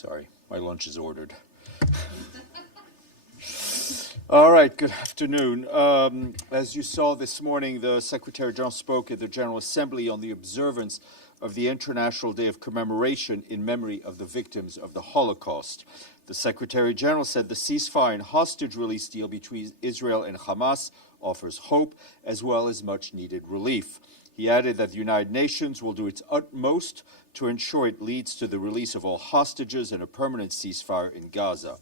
Sorry, my lunch is ordered. All right, good afternoon. As you saw this morning, the Secretary General spoke at the General Assembly on the observance of the International Day of Commemoration in memory of the victims of the Holocaust. The Secretary General said the ceasefire and hostage release deal between Israel and Hamas offers hope as well as much needed relief. He added that the United Nations will do its utmost to ensure it leads to the release of all hostages and a permanent ceasefire in Gaza.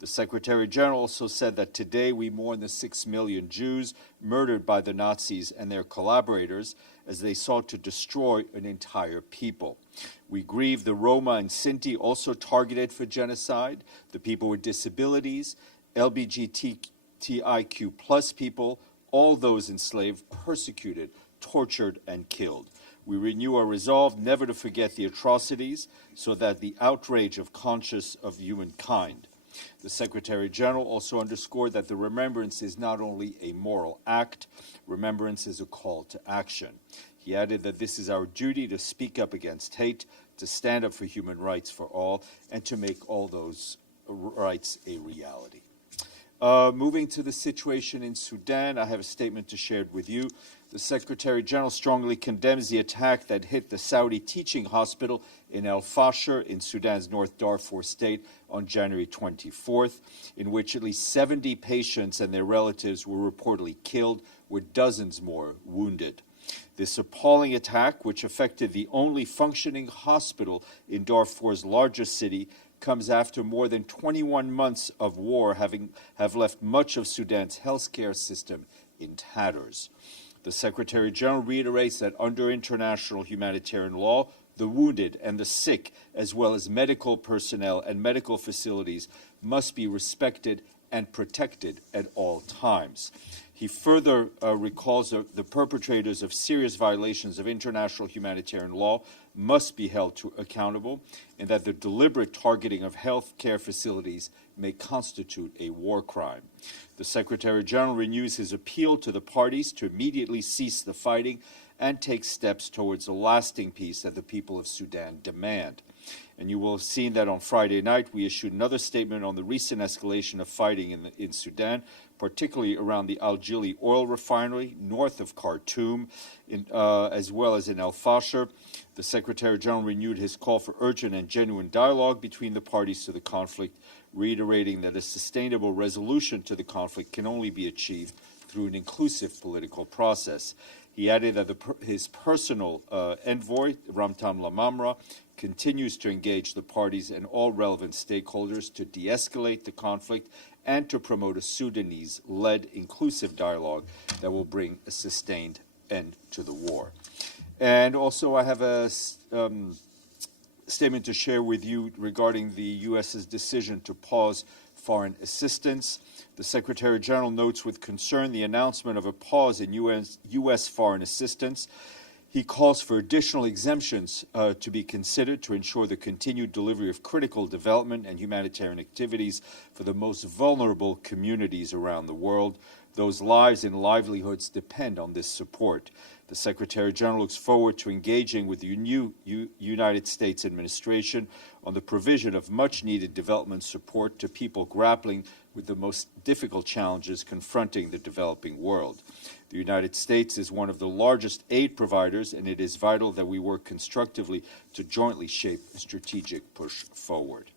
The Secretary General also said that today we mourn the 6 million Jews murdered by the Nazis and their collaborators as they sought to destroy an entire people. We grieve the Roma and Sinti also targeted for genocide, the people with disabilities, LGBTIQ plus people, all those enslaved, persecuted, tortured, and killed. We renew our resolve never to forget the atrocities so that the outrage of conscience of humankind. The Secretary General also underscored that the remembrance is not only a moral act, remembrance is a call to action. He added that this is our duty to speak up against hate, to stand up for human rights for all, and to make all those rights a reality. Moving to the situation in Sudan, I have a statement to share with you. The Secretary General strongly condemns the attack that hit the Saudi teaching hospital in El Fasher in Sudan's North Darfur state on January 24th, in which at least 70 patients and their relatives were reportedly killed, with dozens more wounded. This appalling attack, which affected the only functioning hospital in Darfur's largest city, comes after more than 21 months of war have left much of Sudan's healthcare system in tatters. The Secretary General reiterates that under international humanitarian law, the wounded and the sick, as well as medical personnel and medical facilities, must be respected and protected at all times. He further recalls the perpetrators of serious violations of international humanitarian law must be held accountable, and that the deliberate targeting of health care facilities may constitute a war crime. The Secretary General renews his appeal to the parties to immediately cease the fighting and take steps towards a lasting peace that the people of Sudan demand. And you will have seen that on Friday night we issued another statement on the recent escalation of fighting in Sudan, particularly around the Al Jili oil refinery north of Khartoum, as well as in El Fasher. The Secretary General renewed his call for urgent and genuine dialogue between the parties to the conflict, reiterating that a sustainable resolution to the conflict can only be achieved through an inclusive political process. He added that his personal envoy, Ramtam Lamamra, continues to engage the parties and all relevant stakeholders to de-escalate the conflict and to promote a Sudanese-led inclusive dialogue that will bring a sustained end to the war. And also I have a statement to share with you regarding the U.S.'s decision to pause foreign assistance. The Secretary General notes with concern the announcement of a pause in U.S. foreign assistance. He calls for additional exemptions to be considered to ensure the continued delivery of critical development and humanitarian activities for the most vulnerable communities around the world. Those lives and livelihoods depend on this support. The Secretary General looks forward to engaging with the new United States administration on the provision of much-needed development support to people grappling with the most difficult challenges confronting the developing world. The United States is one of the largest aid providers, and it is vital that we work constructively to jointly shape a strategic push forward.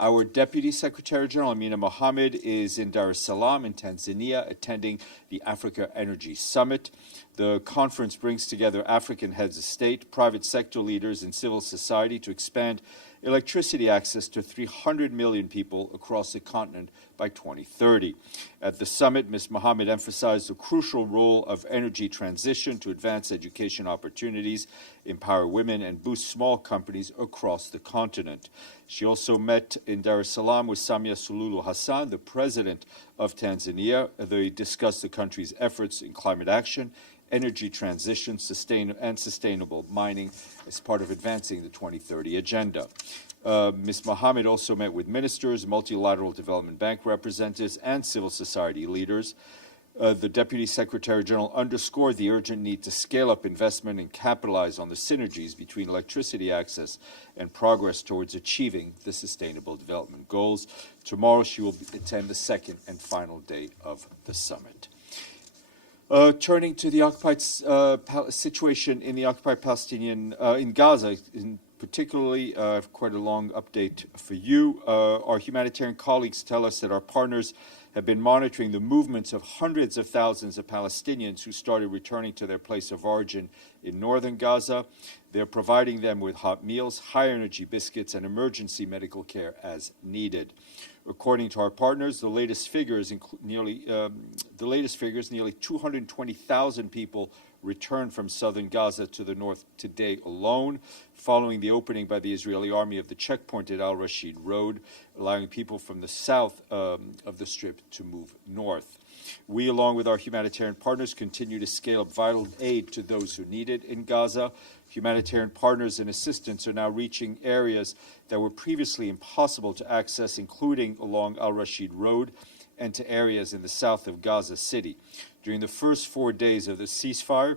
Our Deputy Secretary General, Amina Mohammed, is in Dar es Salaam in Tanzania attending the Africa Energy Summit. The conference brings together African heads of state, private sector leaders, and civil society to expand electricity access to 300 million people across the continent by 2030. At the summit, Ms. Mohammed emphasized the crucial role of energy transition to advance education opportunities, empower women, and boost small companies across the continent. She also met in Dar es Salaam with Samia Suluhu Hassan, the president of Tanzania. They discussed the country's efforts in climate action, energy transition, and sustainable mining as part of advancing the 2030 agenda. Ms. Mohammed also met with ministers, multilateral development bank representatives, and civil society leaders. The Deputy Secretary General underscored the urgent need to scale up investment and capitalize on the synergies between electricity access and progress towards achieving the Sustainable Development Goals. Tomorrow she will attend the second and final day of the summit. Turning to the occupied situation in the occupied Palestinian, in Gaza, particularly, I have quite a long update for you. Our humanitarian colleagues tell us that our partners have been monitoring the movements of hundreds of thousands of Palestinians who started returning to their place of origin in northern Gaza. They're providing them with hot meals, high-energy biscuits, and emergency medical care as needed. According to our partners, the latest figures, nearly 220,000 people returned from southern Gaza to the north today alone, following the opening by the Israeli army of the checkpoint at Al-Rashid Road, allowing people from the south of the Strip to move north. We, along with our humanitarian partners, continue to scale up vital aid to those who need it in Gaza. Humanitarian partners and assistance are now reaching areas that were previously impossible to access, including along Al-Rashid Road and to areas in the south of Gaza City. During the first 4 days of the ceasefire,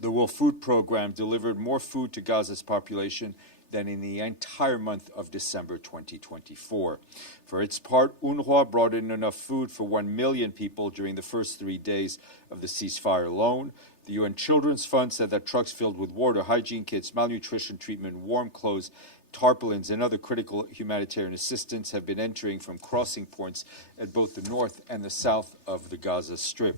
the World Food Program delivered more food to Gaza's population than in the entire month of December 2024. For its part, UNRWA brought in enough food for 1 million people during the first 3 days of the ceasefire alone. The UN Children's Fund said that trucks filled with water, hygiene kits, malnutrition treatment, warm clothes, tarpaulins, and other critical humanitarian assistance have been entering from crossing points at both the north and the south of the Gaza Strip.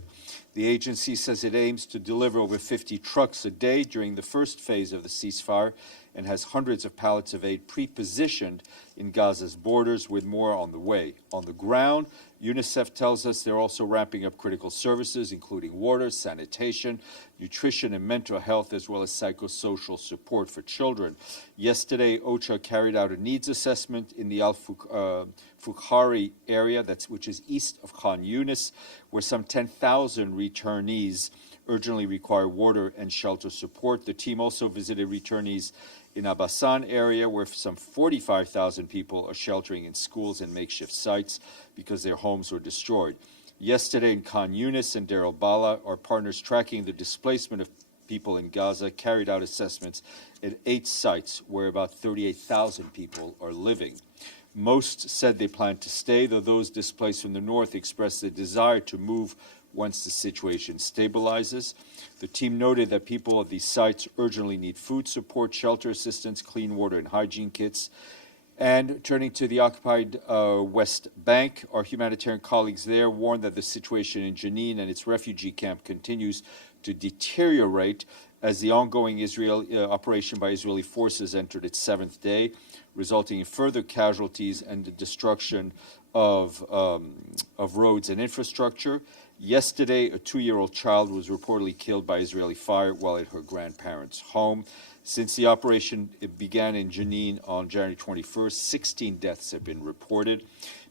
The agency says it aims to deliver over 50 trucks a day during the first phase of the ceasefire and has hundreds of pallets of aid pre-positioned in Gaza's borders, with more on the way. On the ground, UNICEF tells us they're also ramping up critical services, including water, sanitation, nutrition, and mental health, as well as psychosocial support for children. Yesterday, OCHA carried out a needs assessment in the Al-Fukhari area, which is east of Khan Yunis, where some 10,000 returnees urgently require water and shelter support. The team also visited returnees in Abbasan area, where some 45,000 people are sheltering in schools and makeshift sites because their homes were destroyed. Yesterday in Khan Yunis and Deir al-Bala, our partners tracking the displacement of people in Gaza carried out assessments at 8 sites where about 38,000 people are living. Most said they plan to stay, though those displaced from the north expressed a desire to move once the situation stabilizes. The team noted that people at these sites urgently need food support, shelter assistance, clean water, and hygiene kits. And turning to the occupied West Bank, our humanitarian colleagues there warned that the situation in Jenin and its refugee camp continues to deteriorate as the ongoing operation by Israeli forces entered its 7th day, resulting in further casualties and the destruction of roads and infrastructure. Yesterday, a 2-year-old child was reportedly killed by Israeli fire while at her grandparents' home. Since the operation began in Jenin on January 21st, 16 deaths have been reported.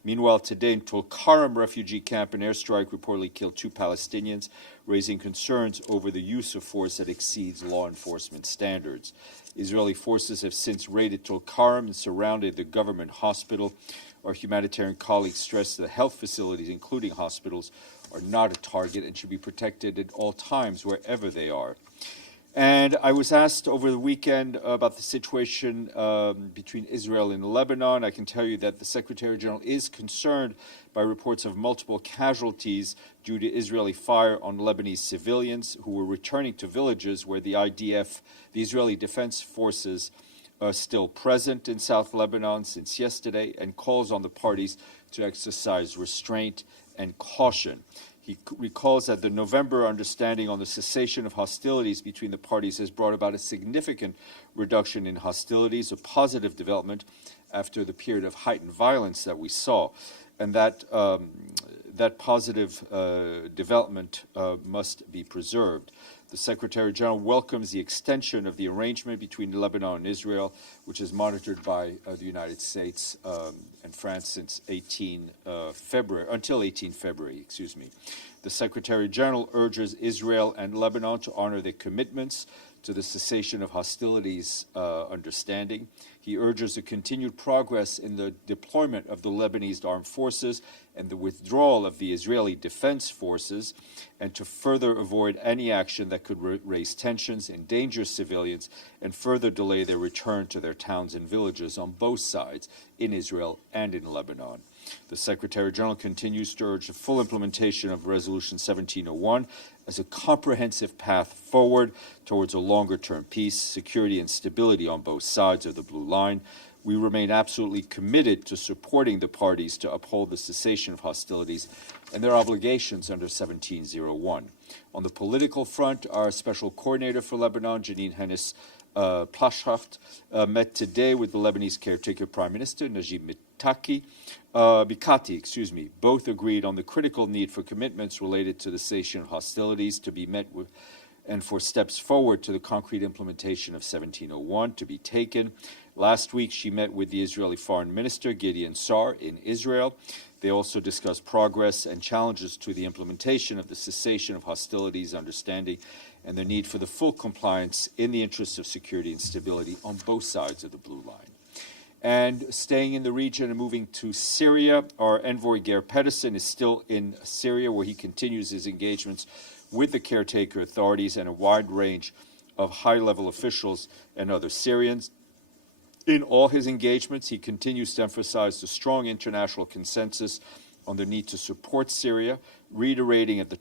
Meanwhile, today in Tulkarm refugee camp, an airstrike reportedly killed 2 Palestinians, raising concerns over the use of force that exceeds law enforcement standards. Israeli forces have since raided Tulkarm and surrounded the government hospital. Our humanitarian colleagues stress that health facilities, including hospitals, are not a target and should be protected at all times wherever they are. And I was asked over the weekend about the situation between Israel and Lebanon. I can tell you that the Secretary General is concerned by reports of multiple casualties due to Israeli fire on Lebanese civilians who were returning to villages where the IDF, the Israeli Defense Forces, are still present in South Lebanon since yesterday, and calls on the parties to exercise restraint and caution. He recalls that the November understanding on the cessation of hostilities between the parties has brought about a significant reduction in hostilities, a positive development after the period of heightened violence that we saw. And that positive development must be preserved. The Secretary General welcomes the extension of the arrangement between Lebanon and Israel, which is monitored by the United States and France since until 18 February. The Secretary General urges Israel and Lebanon to honor their commitments to the cessation of hostilities understanding. He urges a continued progress in the deployment of the Lebanese armed forces and the withdrawal of the Israeli Defense Forces, and to further avoid any action that could raise tensions, endanger civilians, and further delay their return to their towns and villages on both sides, in Israel and in Lebanon. The Secretary General continues to urge the full implementation of Resolution 1701 as a comprehensive path forward towards a longer-term peace, security, and stability on both sides of the Blue Line. We remain absolutely committed to supporting the parties to uphold the cessation of hostilities and their obligations under 1701. On the political front, our Special Coordinator for Lebanon, Janine Hennis Plashaft, met today with the Lebanese caretaker Prime Minister, Najib Mikati. Both agreed on the critical need for commitments related to the cessation of hostilities to be met with, and for steps forward to the concrete implementation of 1701 to be taken. Last week, she met with the Israeli Foreign Minister, Gideon Sar, in Israel. They also discussed progress and challenges to the implementation of the cessation of hostilities understanding and the need for the full compliance in the interests of security and stability on both sides of the Blue Line. And staying in the region and moving to Syria, our envoy Geir Pedersen is still in Syria, where he continues his engagements with the caretaker authorities and a wide range of high-level officials and other Syrians. In all his engagements, he continues to emphasize the strong international consensus on the need to support Syria, reiterating at the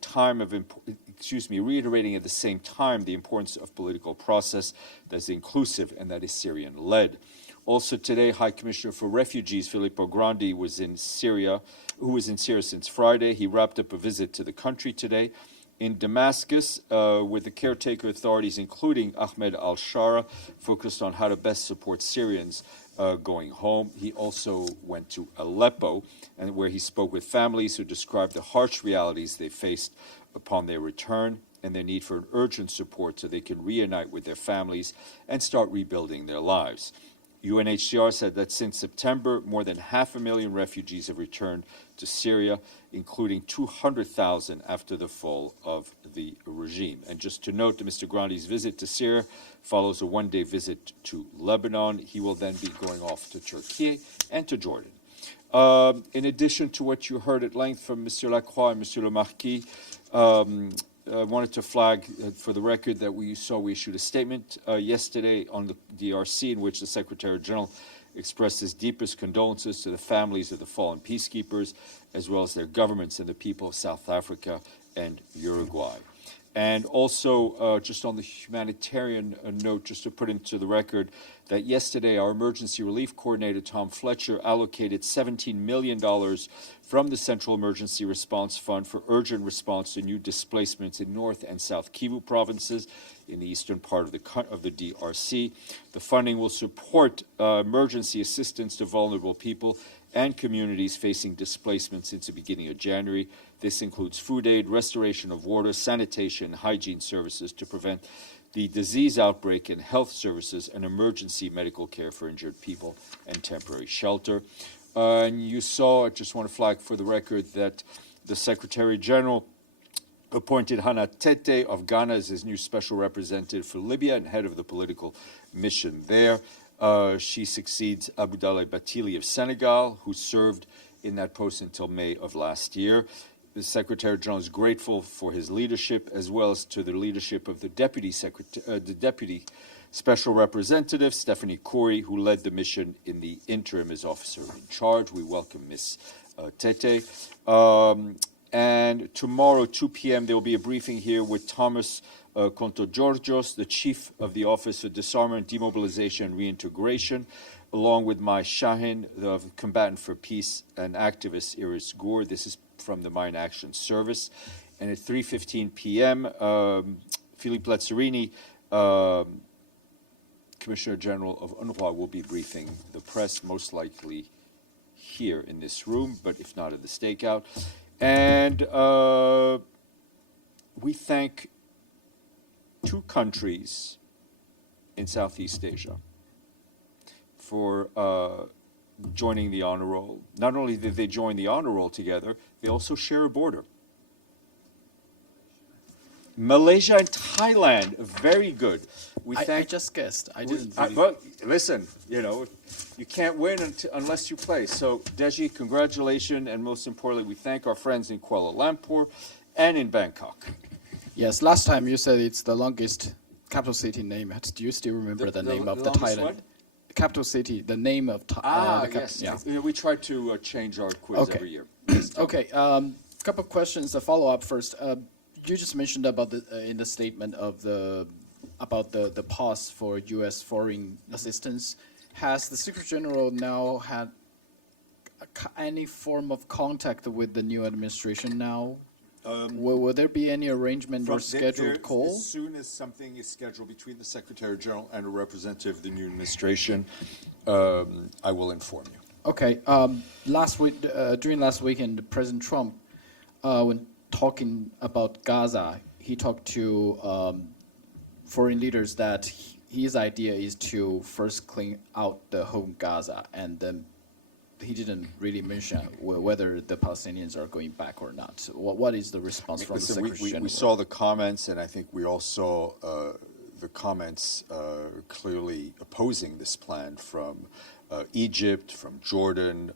same time the importance of political process that is inclusive and that is Syrian-led. Also today, High Commissioner for Refugees Filippo Grandi who was in Syria since Friday. He wrapped up a visit to the country today in Damascus with the caretaker authorities, including Ahmed al-Shara, focused on how to best support Syrians going home. He also went to Aleppo, and where he spoke with families who described the harsh realities they faced upon their return and their need for an urgent support so they can reunite with their families and start rebuilding their lives. UNHCR said that since September, more than 500,000 refugees have returned to Syria, including 200,000 after the fall of the regime. And just to note that Mr. Grandi's visit to Syria follows a one-day visit to Lebanon. He will then be going off to Turkey and to Jordan. In addition to what you heard at length from Mr. Lacroix and Mr. Le Marquis, I wanted to flag for the record that we issued a statement yesterday on the DRC in which the Secretary General expressed his deepest condolences to the families of the fallen peacekeepers, as well as their governments and the people of South Africa and Uruguay. And also, just on the humanitarian note, just to put into the record, that yesterday our emergency relief coordinator, Tom Fletcher, allocated $17 million from the Central Emergency Response Fund for urgent response to new displacements in North and South Kivu provinces in the eastern part of the DRC. The funding will support emergency assistance to vulnerable people and communities facing displacement since the beginning of January. This includes food aid, restoration of water, sanitation, and hygiene services to prevent the disease outbreak, and health services and emergency medical care for injured people and temporary shelter. And you saw, I just want to flag for the record, that the Secretary General appointed Hannah Tete of Ghana as his new special representative for Libya and head of the political mission there. She succeeds Abdoulaye Batili of Senegal, who served in that post until May of last year. The Secretary General is grateful for his leadership, as well as to the leadership of the Deputy Special Representative, Stéphane Khoury, who led the mission in the interim as officer in charge. We welcome Ms. Tete. And tomorrow, 2 p.m., there will be a briefing here with Thomas Kontogeorgios, the Chief of the Office of Disarmament, Demobilization, and Reintegration, along with Mai Shahin, the combatant for peace, and activist Iris Gour. This is from the Mine Action Service. And at 3:15 p.m., Philippe Lazzarini, Commissioner General of UNRWA, will be briefing the press, most likely here in this room, but if not at the stakeout. And we thank 2 countries in Southeast Asia for joining the honor roll. Not only did they join the honor roll together, they also share a border. Malaysia and Thailand, very good. I just guessed. I didn't really... Well, listen, you can't win unless you play. So, Deji, congratulations, and most importantly, we thank our friends in Kuala Lumpur and in Bangkok. Yes, last time you said it's the longest capital city name. Do you still remember the name of the Thailand? What? Capital city, the name of yes. Yeah. We try to change our quiz every year. Okay, couple of questions. A follow-up first. You just mentioned about in the statement of about the pause for U.S. foreign assistance. Has the Secretary General now had any form of contact with the new administration now? Will there be any arrangement or scheduled call? As soon as something is scheduled between the Secretary General and a representative of the new administration, I will inform you. Okay. Last week, during last weekend, President Trump, when talking about Gaza, he talked to foreign leaders that his idea is to first clean out the whole Gaza, and then he didn't really mention whether the Palestinians are going back or not. What is the response from the Secretary General? We saw the comments, and I think we all saw the comments clearly opposing this plan from Egypt, from Jordan,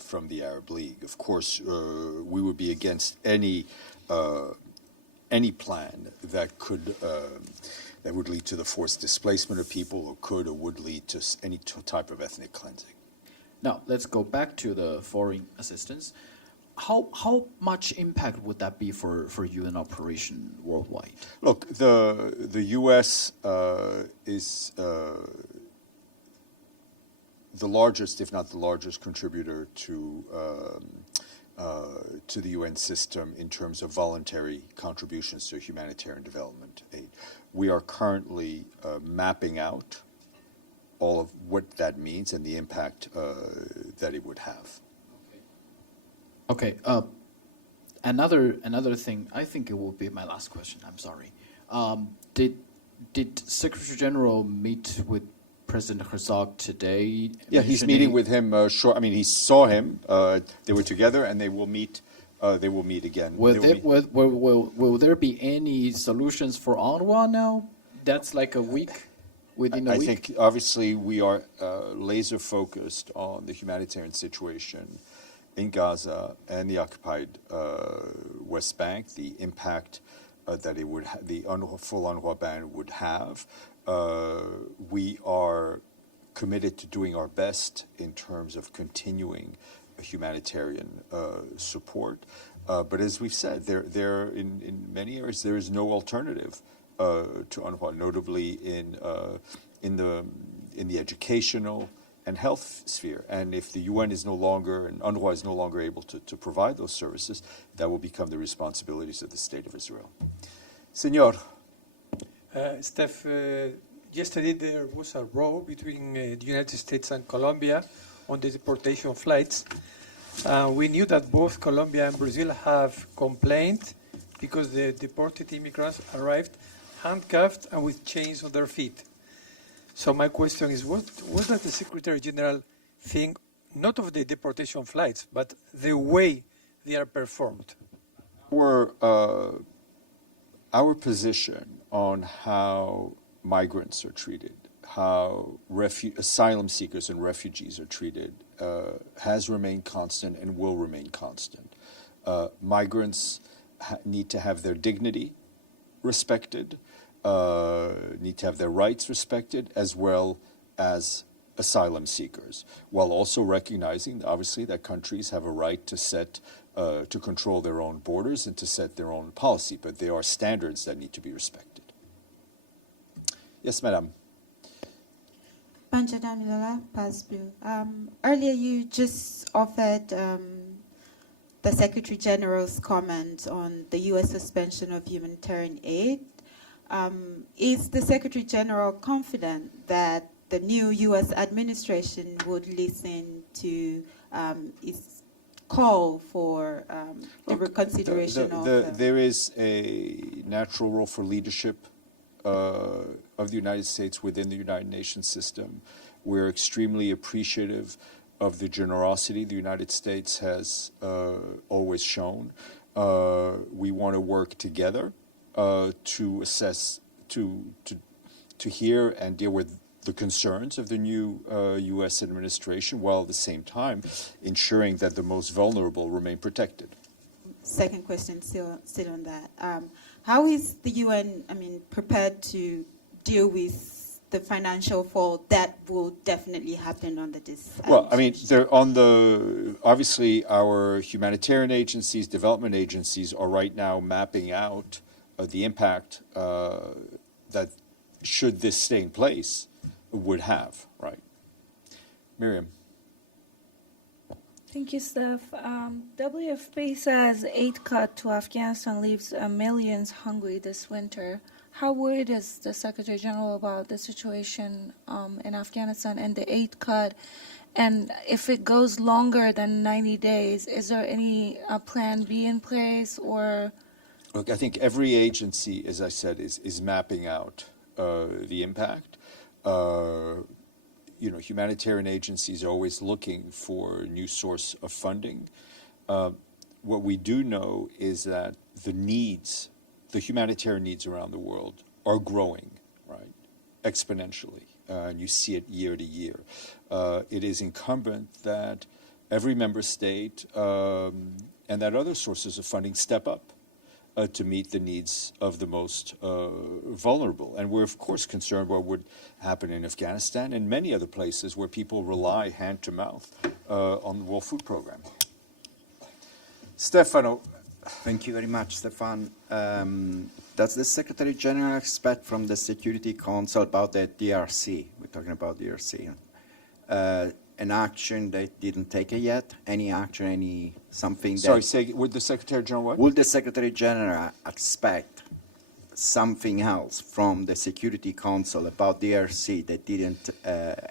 from the Arab League. Of course, we would be against any plan that could that would lead to the forced displacement of people, or could or would lead to any type of ethnic cleansing. Now, let's go back to the foreign assistance. How much impact would that be for UN operation worldwide? Look, the U.S. Is the largest, if not the largest, contributor to the UN system in terms of voluntary contributions to humanitarian development aid. We are currently mapping out all of what that means and the impact that it would have. Okay. Another thing, I think it will be my last question. I'm sorry. Did Secretary General meet with President Herzog today? Yeah, he's meeting with him. He saw him. They were together, and they will meet. They will meet again. Will there be any solutions for UNRWA now? That's like a week. Within a week? I think obviously we are laser focused on the humanitarian situation in Gaza and the occupied West Bank, the impact that it would the full UNRWA ban would have. We are committed to doing our best in terms of continuing humanitarian support. But as we've said, there in many areas there is no alternative to UNRWA, notably in the educational and health sphere. And if the UN is no longer, and UNRWA is no longer able to provide those services, that will become the responsibilities of the State of Israel. Senor. Steph, yesterday there was a row between the United States and Colombia on the deportation flights. We knew that both Colombia and Brazil have complained because the deported immigrants arrived handcuffed and with chains on their feet. So my question is, what does the Secretary General think, not of the deportation flights, but the way they are performed? Our position on how migrants are treated, how asylum seekers and refugees are treated, has remained constant and will remain constant. Migrants need to have their dignity respected, need to have their rights respected, as well as asylum seekers, while also recognizing, obviously, that countries have a right to set, to control their own borders and to set their own policy, but there are standards that need to be respected. Yes, Madam. Earlier you just offered the Secretary General's comment on the U.S. suspension of humanitarian aid. Is the Secretary General confident that the new U.S. administration would listen to its call for the reconsideration of... There is a natural role for leadership of the United States within the United Nations system. We're extremely appreciative of the generosity the United States has always shown. We want to work together to assess, to hear and deal with the concerns of the new U.S. administration, while at the same time ensuring that the most vulnerable remain protected. Second question, still on that. How is the UN, prepared to deal with the financial fall that will definitely happen under this? Well, obviously our humanitarian agencies, development agencies are right now mapping out the impact that, should this stay in place, would have, right? Miriam. Thank you, Steph. WFP says aid cut to Afghanistan leaves millions hungry this winter. How worried is the Secretary General about the situation in Afghanistan and the aid cut? And if it goes longer than 90 days, is there any plan B in place, or? Look, I think every agency, as I said, is mapping out the impact. Humanitarian agencies are always looking for a new source of funding. What we do know is that the humanitarian needs around the world are growing, right, exponentially, and you see it year to year. It is incumbent that every member state and that other sources of funding step up to meet the needs of the most vulnerable. And we're, of course, concerned what would happen in Afghanistan and many other places where people rely hand to mouth on the World Food Program. Stefano. Thank you very much, Stéphane. Does the Secretary General expect from the Security Council about the DRC, we're talking about DRC, an action they didn't take it yet? Any action, something Sorry, that... would the Secretary General what? Would the Secretary General expect something else from the Security Council about DRC that didn't,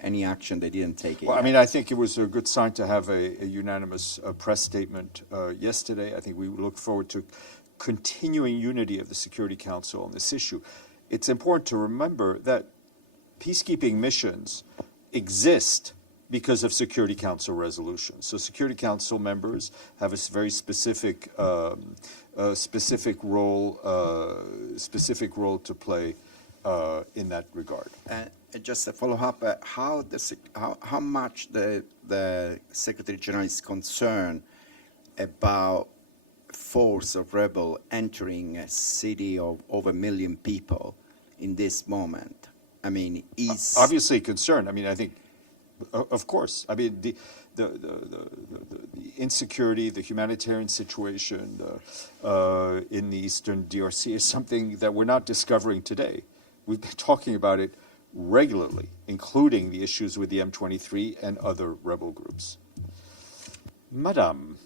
any action they didn't take it Well, yet? I think it was a good sign to have a unanimous press statement yesterday. I think we look forward to continuing unity of the Security Council on this issue. It's important to remember that peacekeeping missions exist because of Security Council resolutions. So Security Council members have a very specific role to play in that regard. Just a follow-up, how much the Secretary General is concerned about force of rebel entering a city of over 1 million people in this moment? Is... Obviously concerned. I think, of course. The insecurity, the humanitarian situation in the eastern DRC is something that we're not discovering today. We've been talking about it regularly, including the issues with the M23 and other rebel groups. Madame,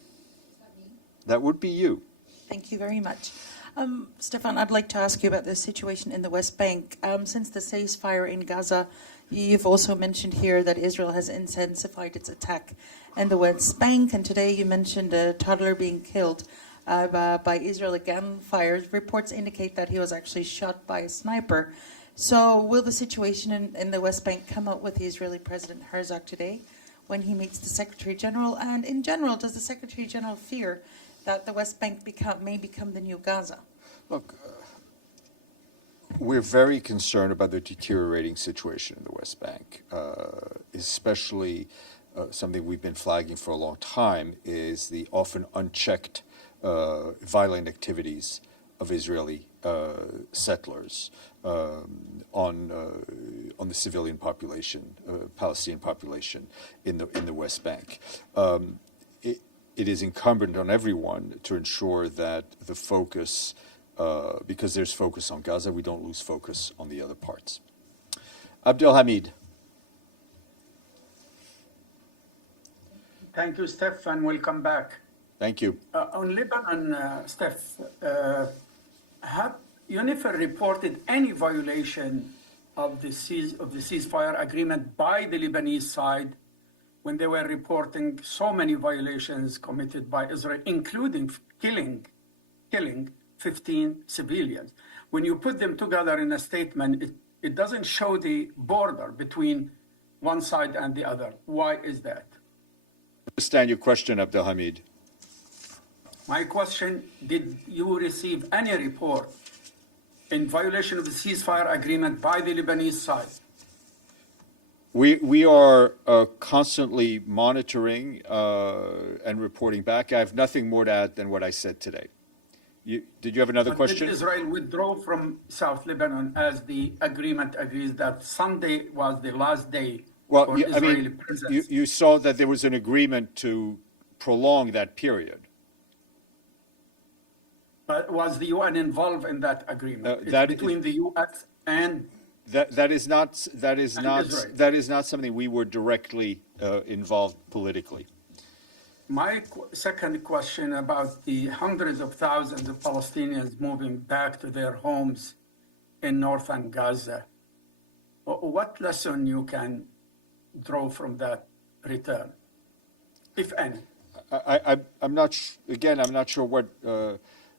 that would be you. Thank you very much. Stéphane, I'd like to ask you about the situation in the West Bank. Since the ceasefire in Gaza, you've also mentioned here that Israel has intensified its attack in the West Bank, and today you mentioned a toddler being killed by Israeli gunfire. Reports indicate that he was actually shot by a sniper. So will the situation in the West Bank come out with the Israeli President Herzog today when he meets the Secretary General? And in general, does the Secretary General fear that the West Bank may become the new Gaza? Look, we're very concerned about the deteriorating situation in the West Bank, especially something we've been flagging for a long time is the often unchecked violent activities of Israeli settlers on the civilian population, Palestinian population in the West Bank. It is incumbent on everyone to ensure that the focus, because there's focus on Gaza, we don't lose focus on the other parts. Abdelhamid. Thank you, Steph, and welcome back. Thank you. On Lebanon, Steph, have UNIFIL reported any violation of the ceasefire agreement by the Lebanese side when they were reporting so many violations committed by Israel, including killing 15 civilians? When you put them together in a statement, it doesn't show the border between one side and the other. Why is that? I understand your question, Abdelhamid. My question, did you receive any report in violation of the ceasefire agreement by the Lebanese side? We are constantly monitoring and reporting back. I have nothing more to add than what I said today. Did you have another But question? did Israel withdraw from South Lebanon as the agreement agrees that Sunday was the last day Well, for I Israeli mean, presence? you saw that there was an agreement to prolong that period. But was the UN involved in that agreement? It's that between is- the US and That is not Israel. something we were directly involved politically. My second question about the hundreds of thousands of Palestinians moving back to their homes in northern Gaza. What lesson you can draw from that return, if any? I'm not sure what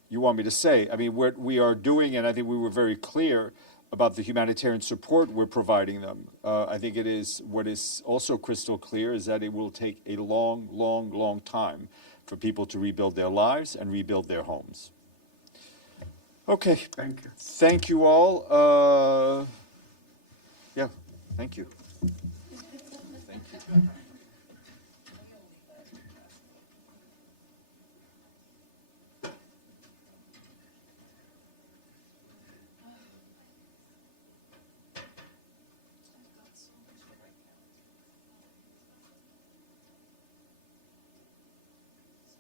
you want me to say. I mean, what we are doing, and I think we were very clear about the humanitarian support we're providing them. I think it is what is also crystal clear is that it will take a long, long, long time for people to rebuild their lives and rebuild their homes. Okay. Thank you. Thank you all. Yeah, thank you.